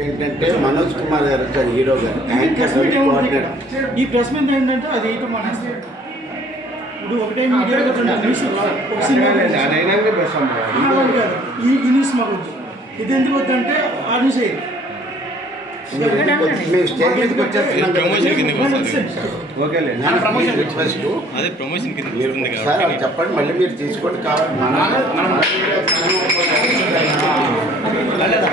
ఏంటంటే మనోజ్ కుమార్ గారు వచ్చారు హీరో గారు ఈ ప్రెస్ మీట్ ఏంటంటే అది మన ఇప్పుడు ఒకటే మీడియా. ఈ న్యూస్ మాకు ఇది ఎందుకు వద్దంటే ఆ న్యూస్ అయ్యింది మీరు స్టేజ్ మీదకి ప్రమోషన్ కిందకి ప్రమోషన్ అదే ప్రమోషన్ కింద మీరు చెప్పండి మళ్ళీ మీరు తీసుకోండి కావాలి మన లేదా,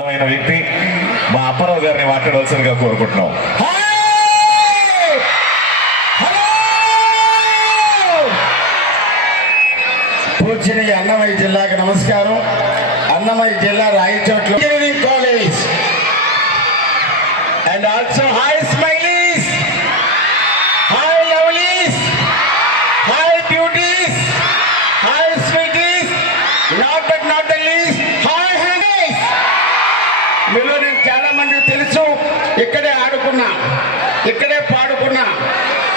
మేము వ్యక్తి మా అప్పారావు గారిని మాట్లాడవలసిందిగా కోరుకుంటున్నాం. And also hi smileys hi lovelies hi beauties hi sweeties not but not the least hi honeys మీలో నేను చాలా మంది తెలుసు ఇక్కడే ఆడుకున్నా ఇక్కడే పాడుకున్నా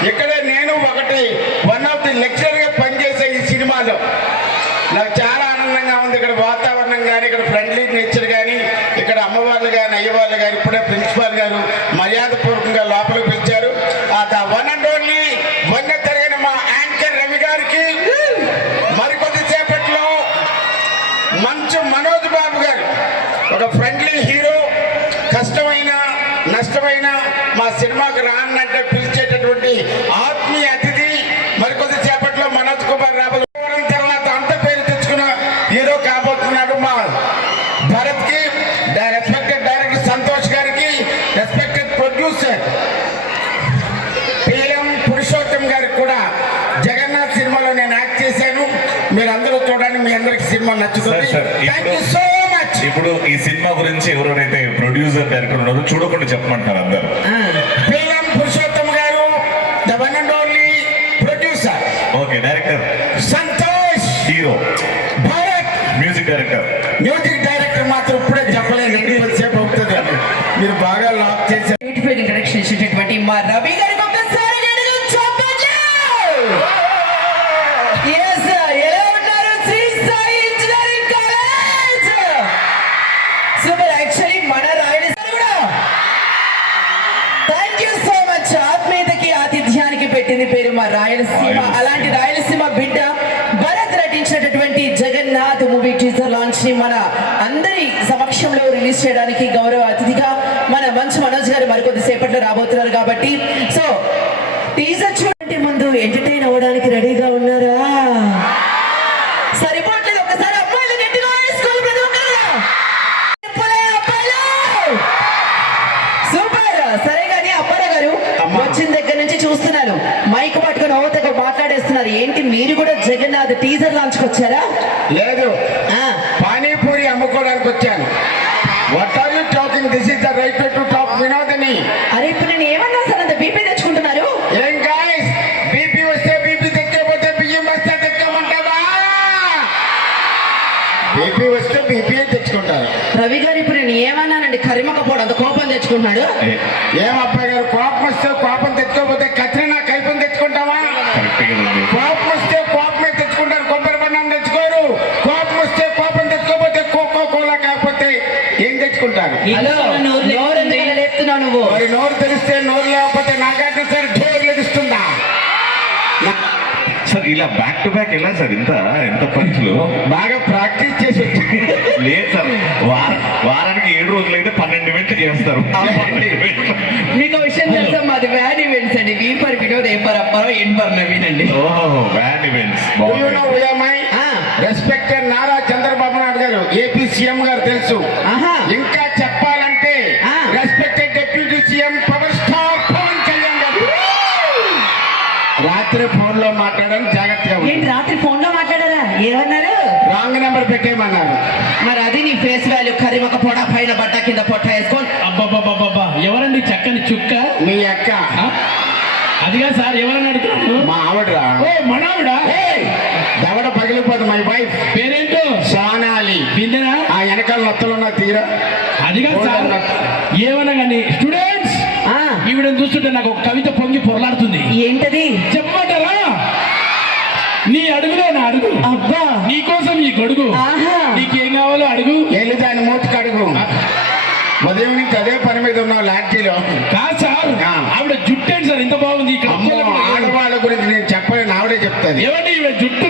ఇక్కడే నేను ఒకటి వన్ ఆఫ్ ది లెక్చర్గా పనిచేసే ఈ సినిమాలో. నాకు చాలా ఆనందంగా ఉంది ఇక్కడ వాతావరణం కానీ ఇక్కడ ఫ్రెండ్లీ నేచర్ కానీ అమ్మవార్లు కానీ అయ్యవాళ్ళు కానీ ఇప్పుడే ప్రిన్సిపాల్ గారు మర్యాదపూర్వకంగా లోపలికి పిలిచారు. ఆ వన్ అండ్ ఓన్లీ వన్య తరగిన మా యాంకర్ రవి గారికి మరికొద్ది చేపట్లో మంచు మనోజ్ బాబు గారు ఒక ఫ్రెండ్లీ హీరో కష్టమైన నష్టమైన మా సినిమాకు రానంటే సినిమా నచ్చుతుంది. Sir, sir, thank you so much ఇప్పుడు ఈ సినిమా గురించి ఎవరైతే ప్రొడ్యూసర్ డైరెక్టర్ ఉన్నారో చూడకుండా చెప్పమంటారు అందరు. పిఎం పురుషోత్తం గారు the one and only producer okay director Santosh. Hero Bharat. Music director music director మాత్రం ఇప్పుడే చెప్పలేదు సేపు అవుతుంది మీరు బాగా లాక్ చేశారు. బ్యూటిఫుల్ ఇంట్రడక్షన్ ఇచ్చినటువంటి మా రవి గారికి పెట్టింది పేరు మా రాయలసీమ. అలాంటి రాయలసీమ బిడ్డ భరత్ నటించినటువంటి జగన్నాథ్ మూవీ టీజర్ లాంచ్ని మన అందరి సమక్షంలో రిలీజ్ చేయడానికి గౌరవ అతిథిగా మన మంచు మనోజ్ గారు మరికొద్ది సేపట్లో రాబోతున్నారు కాబట్టి. సో టీజర్ చూడండి ముందు ఎంటర్టైన్ అవ్వడానికి రెడీగా ఉన్నారా? మాట్లాడేస్తున్నారు. ఏంటి మీరు కూడా జగన్నాథ్ టీజర్ లాంచ్ వచ్చారా? లేదు. పానీపూరి అమ్ముకోవడానికి వచ్చాను. What are you talking this is the right to talk వినోదని అరే ఇప్పుడు నేను ఏమన్నా సార్ అంత బీపీ తెచ్చుకుంటున్నారు? ఏం గాయస్ బీపీ వస్తే బీపీ తెచ్చకపోతే బియ్యం వస్తే తెచ్చుకోమంటావా? బీపీ వస్తే బీపీ తెచ్చుకుంటారు. రవి గారు ఇప్పుడు నేను ఏమన్నానండి? కరిమకపోవడం అంత కోపం తెచ్చుకుంటున్నాడు. ఏం అబ్బాయి గారు కోపం వస్తే కోపం తెచ్చుకోకపోతే కత్రినా కైపం తెచ్చుకుంటావా కరెక్ట్ కదండి కోపం వస్తే కోపమే తెచ్చుకుంటారు కొబ్బరి బండం తెచ్చుకోరు కోపం వస్తే కోపం తెచ్చుకోకపోతే కోకో కోలా కాకపోతే ఏం తెచ్చుకుంటారు హలో నోరు ఎందుకు అలా లేపుతున్నావు నువ్వు మరి తెరిస్తే నోరు లేకపోతే నాకంటే సార్ డోర్ లభిస్తుందా సార్ ఇలా బ్యాక్ టు బ్యాక్ ఎలా సార్? ఇంత ఎంత పంచులు బాగా ప్రాక్టీస్ చేసి లేదు సార్ వార- వారానికి ఏడు రోజులు అయితే పన్నెండు మినిట్లు చేస్తారు మీకు విషయం తెలుసా? మాది వ్యాన్ ఈవెంట్స్ అండి. V for Vinod A for Apparao N for Naveen అండి. ఓహో వ్యాన్ ఈవెంట్స్ ఆ. రెస్పెక్టెడ్ నారా చంద్రబాబు నాయుడు గారు ఏపీ సీఎం గారు తెలుసు. ఆహా. రాత్రి ఫోన్లో మాట్లాడడం జాగ్రత్తగా ఏంటి రాత్రి ఫోన్లో మాట్లాడారా ఏమన్నారు? రాంగ్ నెంబర్ పెట్టేయమన్నారు. మరి అది నీ ఫేస్ వాల్యూ కరిమక పొడ పైన బట్ట కింద పొట్ట వేసుకొని అబ్బబ్బబ్బబ్బబ్బా ఎవరండి చక్కని చుక్క? మీ అక్క? అదిగా సార్ ఎవరని అడుగుతున్నాను మా ఆవిడరా. ఓ మనావిడా? దవడ పగిలిపోదు మై వైఫ్. పేరేంటో? సోనాలి బిందెనా? ఆ వెనక వెనకాల నత్తలున్నా తీరా. అది కాదు సార్ ఏమన్నా కానీ స్టూడెంట్స్ ఆ, ఈవిడని చూస్తుంటే నాకు ఒక కవిత పొంగి పొరలాడుతుంది. ఏంటది? నీ అడుగులే నా అడుగు. అబ్బా. నీకోసం ఈ గొడుగు. నీకేం కావాలో అడుగు. వెళ్ళి దాని మూతి కడుగు ఉదయం నుంచి అదే పని మీద ఉన్నావు లాడ్జీలో కాదు సార్. ఆవిడ జుట్టేంటి సార్? ఇంత బాగుంది. ఆడవాళ్ళ గురించి నేను చెప్పలేను ఆవిడే చెప్తాది. ఏమండి ఈవిడ జుట్టు